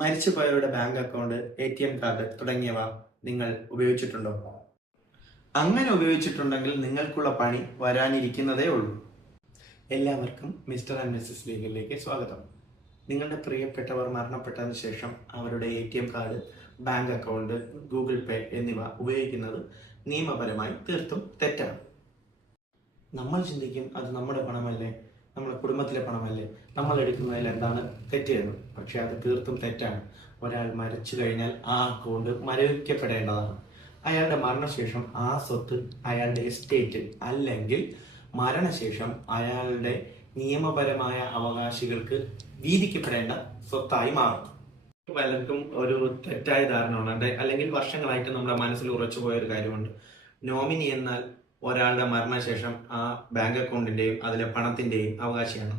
മരിച്ചുപോയവരുടെ bank account, ATM card തുടങ്ങിയവ നിങ്ങൾ ഉപയോഗിച്ചിട്ടുണ്ടോ? അങ്ങനെ ഉപയോഗിച്ചിട്ടുണ്ടെങ്കിൽ നിങ്ങൾക്കുള്ള പണി വരാനിരിക്കുന്നതേ ഉള്ളൂ. എല്ലാവർക്കും മിസ്റ്റർ ആൻഡ് മിസ്സസ് ലീഗലിലേക്ക് സ്വാഗതം. നിങ്ങളുടെ പ്രിയപ്പെട്ടവർ മരണപ്പെട്ടതിന് ശേഷം അവരുടെ ATM card, bank account, Google Pay എന്നിവ ഉപയോഗിക്കുന്നത് നിയമപരമായി തീർത്തും തെറ്റാണ്. നമ്മൾ ചിന്തിക്കും, അത് നമ്മുടെ പണമല്ലേ, നമ്മുടെ കുടുംബത്തിലെ പണമല്ലേ, നമ്മൾ എടുക്കുന്നതിൽ എന്താണ് തെറ്റെന്ന്. പക്ഷെ അത് തീർത്തും തെറ്റാണ്. ഒരാൾ മരിച്ചു കഴിഞ്ഞാൽ ആ അക്കൗണ്ട് മരവിക്കപ്പെടേണ്ടതാണ്. അയാളുടെ മരണശേഷം ആ സ്വത്ത് അയാളുടെ എസ്റ്റേറ്റ് അല്ലെങ്കിൽ മരണശേഷം അയാളുടെ നിയമപരമായ അവകാശികൾക്ക് വീതിക്കപ്പെടേണ്ട സ്വത്തായി മാറും. പലർക്കും ഒരു തെറ്റായ ധാരണ അല്ലെങ്കിൽ വർഷങ്ങളായിട്ട് നമ്മുടെ മനസ്സിൽ ഉറച്ചു പോയ ഒരു കാര്യമുണ്ട്. നോമിനി എന്നാൽ ഒരാളുടെ മരണശേഷം ആ ബാങ്ക് അക്കൗണ്ടിന്റെയും അതിലെ പണത്തിന്റെയും അവകാശിയാണ്.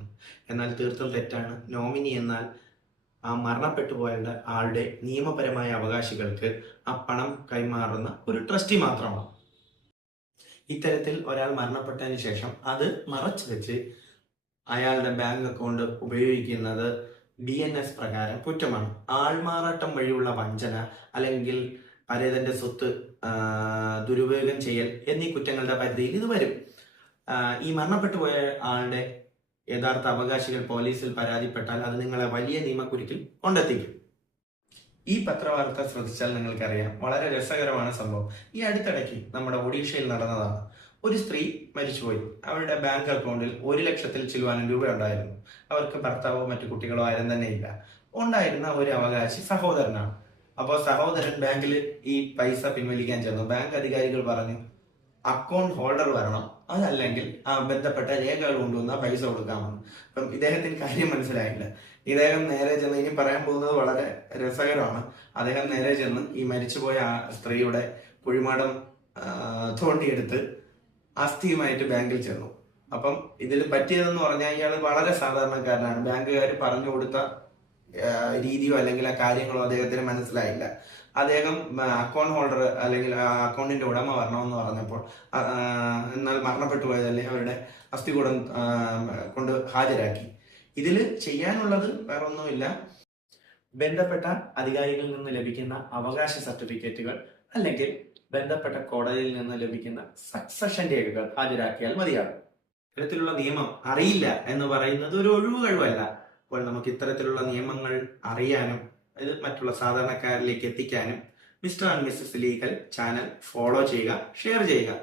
എന്നാൽ തീർത്തും തെറ്റാണ്. നോമിനി എന്നാൽ ആ മരണപ്പെട്ടു പോയ ആളുടെ നിയമപരമായ അവകാശികൾക്ക് ആ പണം കൈമാറുന്ന ഒരു ട്രസ്റ്റി മാത്രമാണ്. ഇത്തരത്തിൽ ഒരാൾ മരണപ്പെട്ടതിന് ശേഷം അത് മറച്ചു വെച്ച് അയാളുടെ ബാങ്ക് അക്കൗണ്ട് ഉപയോഗിക്കുന്നത് BNS പ്രകാരം കുറ്റമാണ്. ആൾമാറാട്ടം വഴിയുള്ള വഞ്ചന അല്ലെങ്കിൽ പരേതന്റെ സ്വത്ത് ദുരുപയോഗം ചെയ്യൽ എന്നീ കുറ്റങ്ങളുടെ പരിധിയിൽ ഇത് വരും. ഈ മരണപ്പെട്ടു പോയ ആളുടെ യഥാർത്ഥ അവകാശികൾ പോലീസിൽ പരാതിപ്പെട്ടാൽ അത് നിങ്ങളെ വലിയ നിയമക്കുരുക്കിൽ കൊണ്ടെത്തിക്കും. ഈ പത്രവാർത്ത ശ്രദ്ധിച്ചാൽ നിങ്ങൾക്കറിയാം, വളരെ രസകരമാണ് സംഭവം. ഈ അടുത്തിടയ്ക്ക് നമ്മുടെ ഒഡീഷയിൽ നടന്നതാണ്. ഒരു സ്ത്രീ മരിച്ചുപോയി. അവരുടെ ബാങ്ക് അക്കൗണ്ടിൽ 1,00,000 ചില്ലുവാനും രൂപ ഉണ്ടായിരുന്നു. അവർക്ക് ഭർത്താവോ മറ്റു കുട്ടികളോ ആരും തന്നെ ഇല്ല. ഉണ്ടായിരുന്ന ഒരു അവകാശി സഹോദരനാണ്. അപ്പോൾ സഹോദരൻ ബാങ്കിൽ ഈ പൈസ പിൻവലിക്കാൻ ചെന്നു. ബാങ്ക് അധികാരികൾ പറഞ്ഞു, അക്കൗണ്ട് ഹോൾഡർ വരണം, അതല്ലെങ്കിൽ ആ ബന്ധപ്പെട്ട രേഖകൾ കൊണ്ടുവന്ന പൈസ കൊടുക്കാമെന്ന്. അപ്പം ഇദ്ദേഹത്തിന് കാര്യം മനസ്സിലായില്ല. ഇദ്ദേഹം നേരെ ചെന്ന്, ഇനി പറയാൻ പോകുന്നത് വളരെ രസകരമാണ്, അദ്ദേഹം നേരെ ചെന്ന് ഈ മരിച്ചുപോയ ആ സ്ത്രീയുടെ കുഴിമാടം തോണ്ടിയെടുത്ത് അസ്ഥിയുമായിട്ട് ബാങ്കിൽ ചെന്നു. അപ്പം ഇതിൽ പറ്റിയതെന്ന് പറഞ്ഞാൽ ഇയാൾ വളരെ സാധാരണക്കാരനാണ്. ബാങ്കുകാർ പറഞ്ഞു കൊടുത്ത രീതിയോ അല്ലെങ്കിൽ ആ കാര്യങ്ങളോ അദ്ദേഹത്തിന് മനസ്സിലായില്ല. അദ്ദേഹം അക്കൗണ്ട് ഹോൾഡർ അല്ലെങ്കിൽ അക്കൗണ്ടിന്റെ ഉടമ വരണമെന്ന് പറഞ്ഞപ്പോൾ, എന്നാൽ മരണപ്പെട്ടു പോയതല്ലേ, അവരുടെ അസ്ഥികൂടം കൊണ്ട് ഹാജരാക്കി. ഇതിൽ ചെയ്യാനുള്ളത് വേറെ ഒന്നുമില്ല. ബന്ധപ്പെട്ട അധികാരികളിൽ നിന്ന് ലഭിക്കുന്ന അവകാശ സർട്ടിഫിക്കറ്റുകൾ അല്ലെങ്കിൽ ബന്ധപ്പെട്ട കോടതിയിൽ നിന്ന് ലഭിക്കുന്ന സക്സഷൻ രേഖകൾ ഹാജരാക്കിയാൽ മതിയാകും. ഇത്തരത്തിലുള്ള നിയമം അറിയില്ല എന്ന് പറയുന്നത് ഒരു ഒഴിവുകഴിവല്ല. അപ്പോൾ നമുക്ക് ഇത്തരത്തിലുള്ള നിയമങ്ങൾ അറിയാനും ഇത് മറ്റുള്ള സാധാരണക്കാരിലേക്ക് എത്തിക്കാനും Mr and Mrs legal channel follow ചെയ്യുക, ഷെയർ ചെയ്യുക.